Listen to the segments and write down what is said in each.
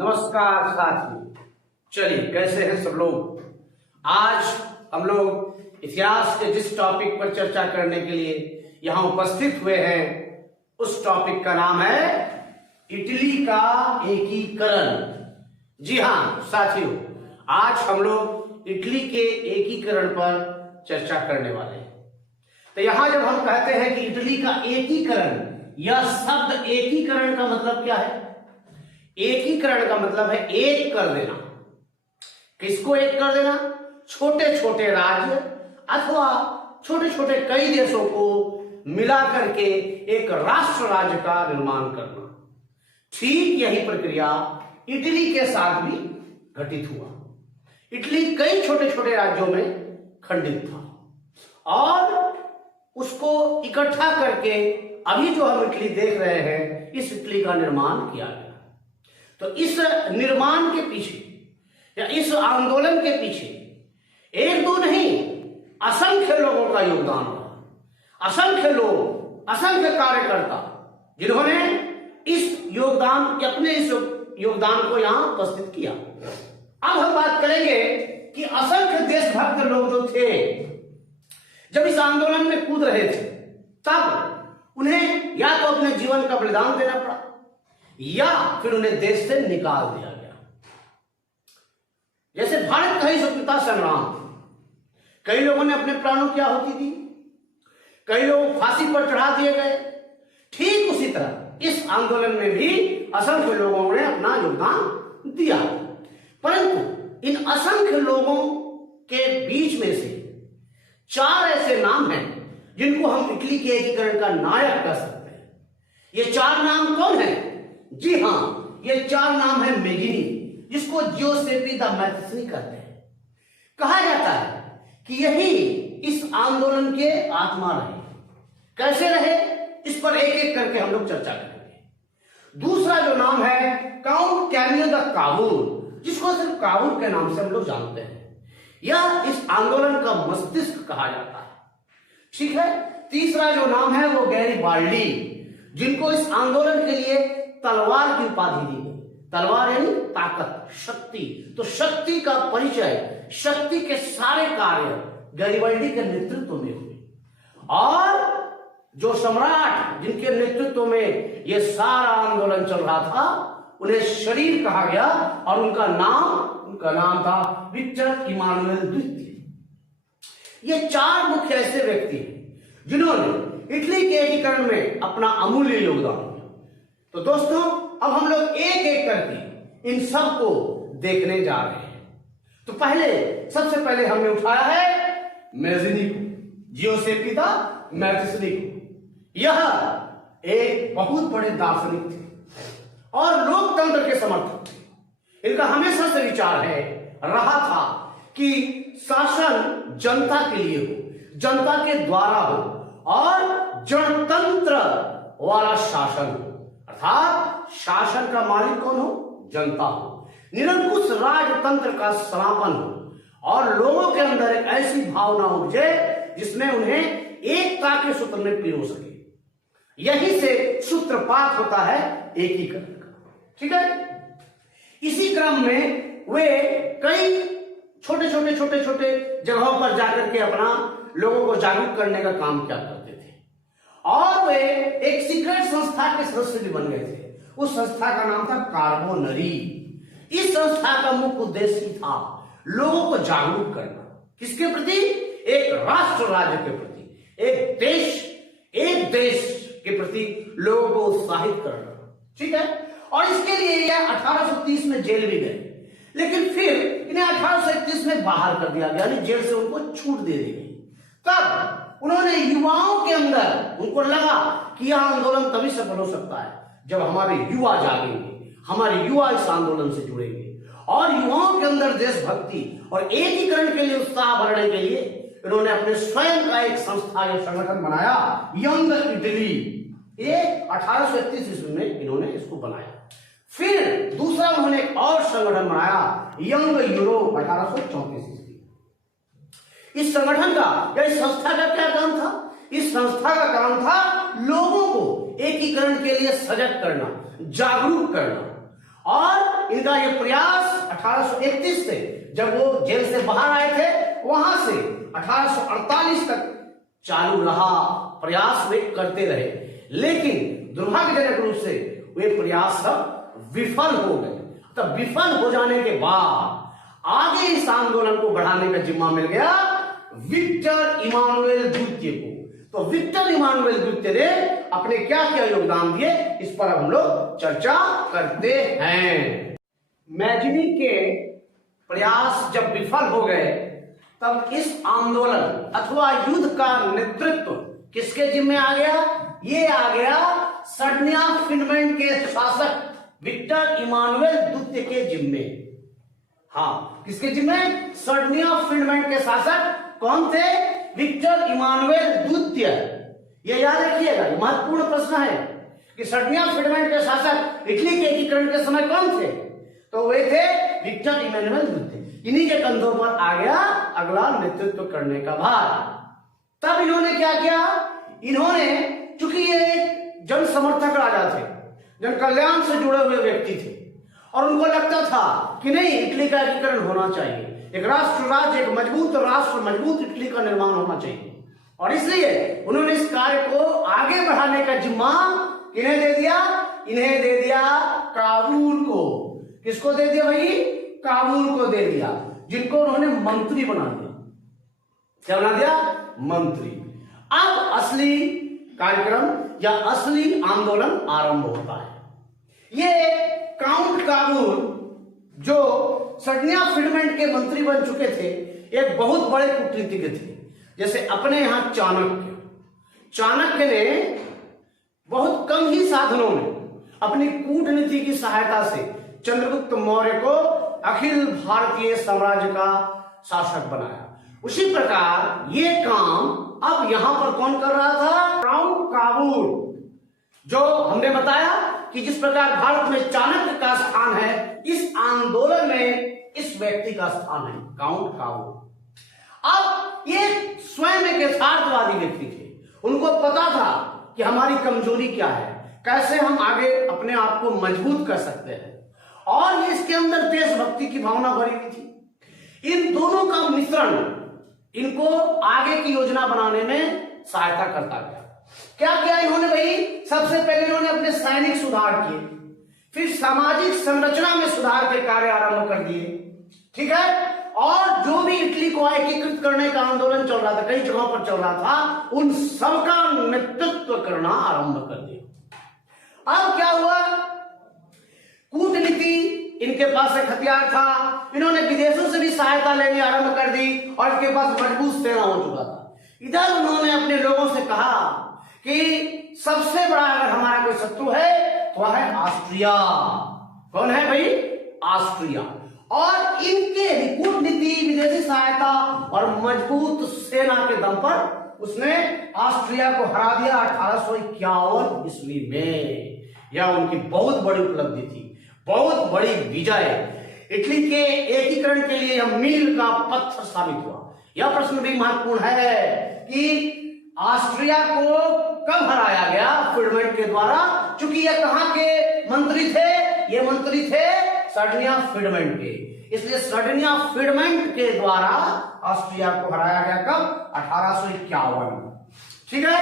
नमस्कार साथियों, चलिए कैसे हैं सब लोग। आज हम लोग इतिहास के जिस टॉपिक पर चर्चा करने के लिए यहाँ उपस्थित हुए हैं उस टॉपिक का नाम है इटली का एकीकरण। जी हाँ साथियों, आज हम लोग इटली के एकीकरण पर चर्चा करने वाले हैं। तो यहां जब हम कहते हैं कि इटली का एकीकरण, यह शब्द एकीकरण का मतलब क्या है? एकीकरण का मतलब है एक कर देना। किसको एक कर देना? छोटे छोटे राज्य अथवा छोटे छोटे कई देशों को मिला करके एक राष्ट्र राज्य का निर्माण करना। ठीक यही प्रक्रिया इटली के साथ भी घटित हुआ। इटली कई छोटे छोटे राज्यों में खंडित था और उसको इकट्ठा करके अभी जो हम इटली देख रहे हैं, इस इटली का निर्माण किया गया। तो इस निर्माण के पीछे या इस आंदोलन के पीछे एक दो नहीं, असंख्य लोगों का योगदान रहा। असंख्य लोग, असंख्य कार्यकर्ता जिन्होंने इस योगदान को यहां उपस्थित किया। अब हम बात करेंगे कि असंख्य देशभक्त लोग जो थे, जब इस आंदोलन में कूद रहे थे, तब उन्हें या तो अपने जीवन का बलिदान देना पड़ा या फिर उन्हें देश से निकाल दिया गया। जैसे भारत का ही स्वतंत्रता संग्राम, कई लोगों ने अपने प्राणों की आहुति दी, कई लोग फांसी पर चढ़ा दिए गए। ठीक उसी तरह इस आंदोलन में भी असंख्य लोगों ने अपना योगदान दिया। परंतु इन असंख्य लोगों के बीच में से चार ऐसे नाम हैं जिनको हम इटली के एकीकरण का नायक कह सकते हैं। ये चार नाम कौन है? जी हाँ, ये चार नाम है मेजिनी, जिसको जियोसेपी द मैथिसनी कहते हैं। कहा जाता है कि यही इस आंदोलन के आत्मा रहे। कैसे रहे, इस पर एक एक करके हम लोग चर्चा करेंगे। दूसरा जो नाम है काउंट कैमियो द काबूल, जिसको सिर्फ काबूल के नाम से हम लोग जानते हैं। यह इस आंदोलन का मस्तिष्क कहा जाता है। ठीक है। तीसरा जो नाम है वो गैरिबाल्डी, जिनको इस आंदोलन के लिए तलवार की उपाधि दी गई। तलवार यानी ताकत, शक्ति। तो शक्ति का परिचय, शक्ति के सारे कार्य गैरिबाल्डी के नेतृत्व में हुए। और जो सम्राट जिनके नेतृत्व में यह सारा आंदोलन चल रहा था, उन्हें शरीर कहा गया और उनका नाम था विक्टर इमानुएल द्वितीय। ये चार मुख्य ऐसे व्यक्ति हैं जिन्होंने इटली के एकीकरण में अपना अमूल्य योगदान दिया। तो दोस्तों, अब हम लोग एक एक करके इन सब को देखने जा रहे हैं। तो सबसे पहले हमने उठाया है मेजिनी को, जियोसेपी द मैथिसनी को। यह एक बहुत बड़े दार्शनिक थे और लोकतंत्र के समर्थक थे। इनका हमेशा से विचार रहा था कि शासन जनता के लिए हो, जनता के द्वारा हो और जनतंत्र वाला शासन हो। अर्थात शासन का मालिक कौन हो? जनता हो। निरंकुश राजतंत्र का समापन हो और लोगों के अंदर एक ऐसी भावना उपजे जिसमें उन्हें एकता के सूत्र में पिरो सके। यही से सूत्रपात होता है एकीकरण का। ठीक है। इसी क्रम में वे कई छोटे छोटे जगहों पर जाकर के अपना लोगों को जागरूक करने का काम किया करते थे और वे एक सीक्रेट संस्था के सदस्य भी बन गए थे। उस संस्था का नाम था कार्बोनरी। इस संस्था का मुख्य उद्देश्य ही था लोगों को जागरूक करना। किसके प्रति? एक राष्ट्र राज्य के प्रति, एक देश के प्रति लोगों को उत्साहित करना। ठीक है। और इसके लिए यह 1830 में जेल भी गए, लेकिन फिर इन्हें 1831 में बाहर कर दिया गया, यानी जेल से उनको छूट दे दी गई। तब उन्होंने युवाओं के अंदर, उनको लगा कि यह आंदोलन तभी सफल हो सकता है जब हमारे युवा जागेंगे, हमारे युवा इस आंदोलन से जुड़ेंगे और युवाओं के अंदर देशभक्ति और एकीकरण के लिए उत्साह भरने के लिए इन्होंने अपने स्वयं का एक संस्था या संगठन बनाया, यंग इटली। ये 1831 ईस्वी में इन्होंने इसको बनाया। फिर दूसरा उन्होंने एक और संगठन बनाया, यंग यूरोप, 1834 ईस्वी। इस संगठन का या इस संस्था का क्या काम था? इस संस्था का काम था लोगों को एकीकरण के लिए सजग करना, जागरूक करना और इनका ये प्रयास 1831 से जब वो जेल से बाहर आए थे वहां से 1848 तक चालू रहा, प्रयास वे करते रहे, लेकिन दुर्भाग्यजनक रूप से वे प्रयास सब विफल हो गए। तब विफल हो जाने के बाद आगे इस आंदोलन को बढ़ाने का जिम्मा मिल गया विक्टर इमानुएल द्वितीय को। तो विक्टर इमानुएल द्वितीय ने अपने क्या क्या योगदान दिए, इस पर हम लोग चर्चा करते हैं। मैजिनी के प्रयास जब विफल हो गए तब इस आंदोलन अथवा युद्ध का नेतृत्व किसके जिम्मे आ गया? ये आ गया सर्डिनिया फिनलैंड के शासक विक्टर इमानुएल द्वितीय के जिम्मे। हाँ, किसके जिम्मे? सर्डिनिया फिनलैंड के शासक कौन थे? विक्टर इमानुएल द्वितीय। ये याद रखिएगा, महत्वपूर्ण प्रश्न है कि सर्डिनिया फिनलैंड के शासक इटली के एकीकरण के समय कौन थे? तो वे थे विक्टर इमानुएल द्वितीय। इन्हीं के कंधों पर आ गया अगला नेतृत्व करने का भार। तब इन्होंने क्या किया? इन्होंने, चूंकि ये एक जन समर्थक राजा थे, जन कल्याण से जुड़े हुए व्यक्ति थे, और उनको लगता था कि नहीं, इटली का एकीकरण होना चाहिए, एक राष्ट्र राज्य, एक मजबूत राष्ट्र, मजबूत इटली का निर्माण होना चाहिए। और इसलिए उन्होंने इस कार्य को आगे बढ़ाने का जिम्मा किन्हें दे दिया? इन्हें दे दिया काबुल को। किसको दे दिया भाई? काबुल को दे दिया, जिनको उन्होंने मंत्री बना दिया। क्या बना दिया? मंत्री। अब असली कार्यक्रम या असली आंदोलन आरंभ होता है। ये काउंट काबुल, जो सर्डिनिया फिनलैंड के मंत्री बन चुके थे, एक बहुत बड़े कूटनीतिज्ञ थे। जैसे अपने यहां चाणक्य ने बहुत कम ही साधनों में अपनी कूटनीति की सहायता से चंद्रगुप्त मौर्य को अखिल भारतीय साम्राज्य का शासक बनाया। उसी प्रकार ये काम अब यहां पर कौन कर रहा था? काउंट काबुल। जो हमने बताया कि जिस प्रकार भारत में चाणक्य का स्थान है, इस आंदोलन में इस व्यक्ति का स्थान है, काउंट काबुल। अब ये स्वयं एक यथार्थवादी व्यक्ति थे। उनको पता था कि हमारी कमजोरी क्या है, कैसे हम आगे अपने आप को मजबूत कर सकते हैं, और ये इसके अंदर देशभक्ति की भावना भरी हुई थी। इन दोनों का मिश्रण इनको आगे की योजना बनाने में सहायता करता गया। क्या किया इन्होंने भाई? सबसे पहले इन्होंने अपने सैनिक सुधार किए, फिर सामाजिक संरचना में सुधार के कार्य आरंभ कर दिए, ठीक है। और जो भी इटली को एकीकृत करने का आंदोलन चल रहा था, कई जगहों पर चल रहा था, उन सबका नेतृत्व करना आरंभ कर दिया। अब क्या हुआ? कूटनीति इनके पास एक हथियार था। इन्होंने विदेशों से भी सहायता लेनी आरंभ कर दी, और इनके पास मजबूत सेना हो चुका था। इधर उन्होंने अपने लोगों से कहा कि सबसे बड़ा अगर हमारा कोई शत्रु है तो वह है ऑस्ट्रिया। कौन है भाई? ऑस्ट्रिया। और इनके कूटनीति, विदेशी सहायता और मजबूत सेना के दम पर उसने ऑस्ट्रिया को हरा दिया 1851 ईस्वी में। यह उनकी बहुत बड़ी उपलब्धि थी, बहुत बड़ी विजय। इटली के एकीकरण के लिए यह मील का पत्थर साबित हुआ। यह प्रश्न भी महत्वपूर्ण है कि ऑस्ट्रिया को कब हराया गया? फिनलैंड के द्वारा। चूंकि ये कहां के मंत्री थे? ये मंत्री थे सर्डिनिया फिनलैंड के, इसलिए सर्डिनिया फिनलैंड के द्वारा ऑस्ट्रिया को हराया गया। कब? 1851। ठीक है।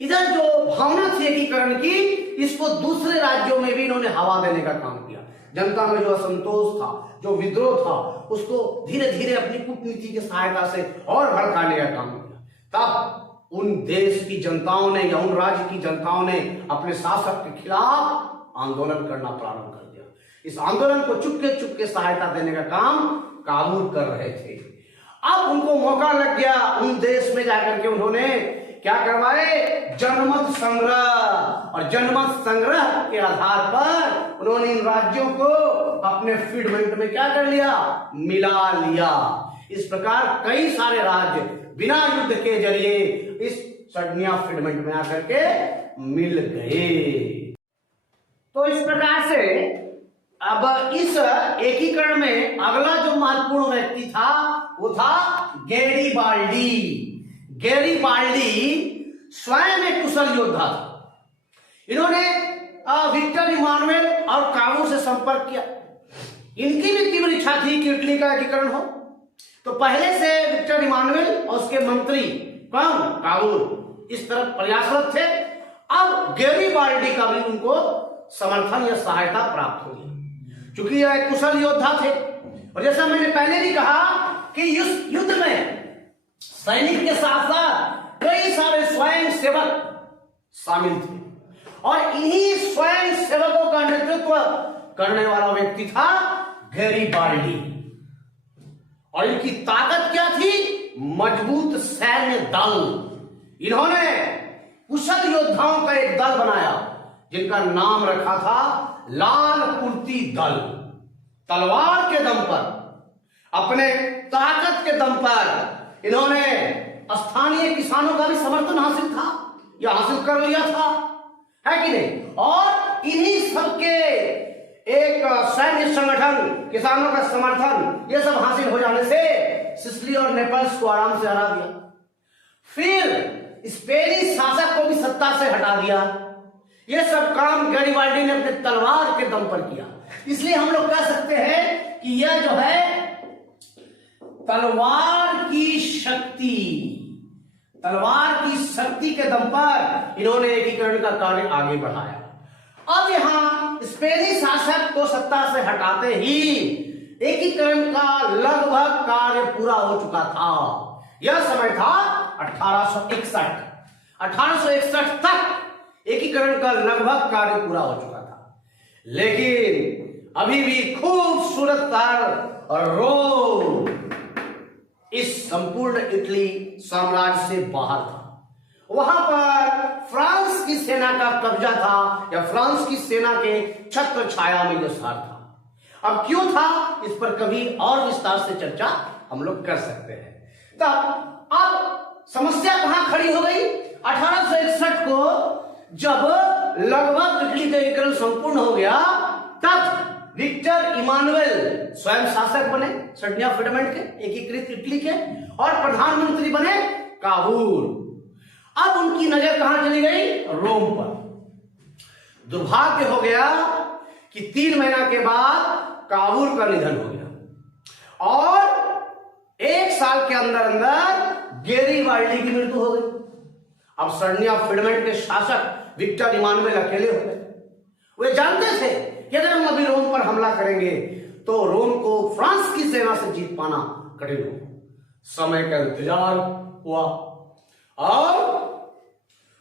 इधर जो भावना थी एकीकरण की, इसको दूसरे राज्यों में भी इन्होंने हवा देने का काम किया। जनता में जो असंतोष था, जो विद्रोह था, उसको धीरे धीरे अपनी कूटनीति की सहायता से और भड़काने का काम किया। तब उन देश की जनताओं ने या उन राज्य की जनताओं ने अपने शासक के खिलाफ आंदोलन करना प्रारंभ कर दिया। इस आंदोलन को चुपके सहायता देने का काम काबुल कर रहे थे। अब उनको मौका लग गया, उन देश में जाकर के उन्होंने क्या करवाए? जनमत संग्रह। और जनमत संग्रह के आधार पर उन्होंने इन राज्यों को अपने फिनलैंड में क्या कर लिया? मिला लिया। इस प्रकार कई सारे राज्य बिना युद्ध के जरिए इस सर्डिनिया फिनलैंड में आकर के मिल गए। तो इस प्रकार से अब इस एकीकरण में अगला जो महत्वपूर्ण व्यक्ति था वो था गैरिबाल्डी। गैरिबाल्डी स्वयं एक कुशल योद्धा था। इन्होंने विक्टर इमानुएल और काबुल से संपर्क किया। इनकी भी तीव्र इच्छा थी कि इटली का एकीकरण हो। तो पहले से विक्टर इमानुएल और उसके मंत्री कौन, काबूल, इस तरफ प्रयासरत थे। अब गैरिबाल्डी का भी उनको समर्थन या सहायता प्राप्त हो गई, क्योंकि यह एक कुशल योद्धा थे। और जैसा मैंने पहले भी कहा कि इस युद्ध में सैनिक के साथ साथ कई सारे स्वयं सेवक शामिल थे, और इन्हीं स्वयं सेवकों का नेतृत्व करने वाला व्यक्ति था गैरिबाल्डी। और इनकी ताकत क्या थी? मजबूत सैन्य दल। इन्होंने कुशल योद्धाओं का एक दल बनाया जिनका नाम रखा था लाल कुर्ती दल। तलवार के दम पर, अपने ताकत के दम पर इन्होंने स्थानीय किसानों का भी समर्थन हासिल था या हासिल कर लिया था, है कि नहीं? और इन्हीं सबके एक सैन्य संगठन, किसानों का समर्थन, ये सब हासिल हो जाने से सिसिली और नेपल्स को आराम से हरा दिया। फिर स्पेनी शासक को भी सत्ता से हटा दिया। ये सब काम गैरिबाल्डी ने अपने तलवार के दम पर किया। इसलिए हम लोग कह सकते हैं कि यह जो है तलवार की शक्ति, तलवार की शक्ति के दम पर इन्होंने एकीकरण का कार्य आगे बढ़ाया। अब यहां स्पेनी शासक को सत्ता से हटाते ही एकीकरण का लगभग कार्य पूरा हो चुका था। यह समय था 1861। 1861 तक एकीकरण का लगभग कार्य पूरा हो चुका था, लेकिन अभी भी खूबसूरत रोम इस संपूर्ण इटली साम्राज्य से बाहर था। वहां पर फ्रांस की सेना का कब्जा था, या फ्रांस की सेना के छत्र छाया में यह सार था। अब क्यों था, इस पर कभी और विस्तार से चर्चा हम लोग कर सकते हैं। तब अब समस्या कहां खड़ी हो गई? 1861 को जब लगभग इटली का एकीकरण संपूर्ण हो गया, तब विक्टर इमानुएल स्वयं शासक बने सर्डिनिया फेडरमेंट के, एकीकृत इटली के, और प्रधानमंत्री बने काबूल। अब उनकी नजर कहां चली गई? रोम पर। दुर्भाग्य हो गया कि 3 महीना के बाद काबूल का निधन हो गया, और 1 साल के अंदर अंदर गैरिबाल्डी की मृत्यु हो गई। अब सर्डिनिया फेडरमेंट के शासक विक्टर इमानुएल अकेले हो गए। वे जानते थे कि अगर हम अभी रोम पर हमला करेंगे तो रोम को फ्रांस की सेना से जीत पाना कठिन होगा। समय का इंतजार हुआ, और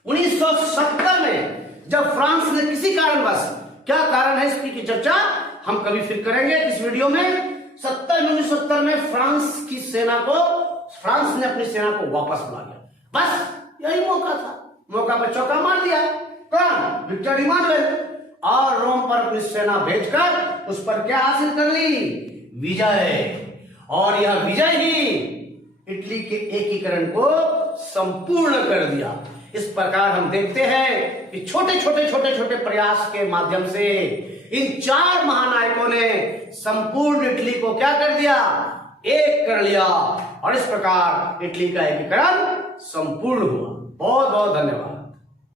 1970 में जब फ्रांस ने किसी कारणवश, क्या कारण है इसकी चर्चा हम कभी फिर करेंगे इस वीडियो में। 1970 में फ्रांस की सेना को, फ्रांस ने अपनी सेना को वापस बुला लिया। बस यही मौका था, मौका पर चौका मार दिया कौन? Victor Emmanuel. और रोम पर अपनी सेना भेजकर उस पर क्या हासिल कर ली? विजय। और यह विजय ही इटली के एकीकरण को संपूर्ण कर दिया। इस प्रकार हम देखते हैं कि छोटे छोटे प्रयास के माध्यम से इन 4 महानायकों ने संपूर्ण इटली को क्या कर दिया? एक कर लिया, और इस प्रकार इटली का एकीकरण संपूर्ण हुआ। बहुत बहुत धन्यवाद।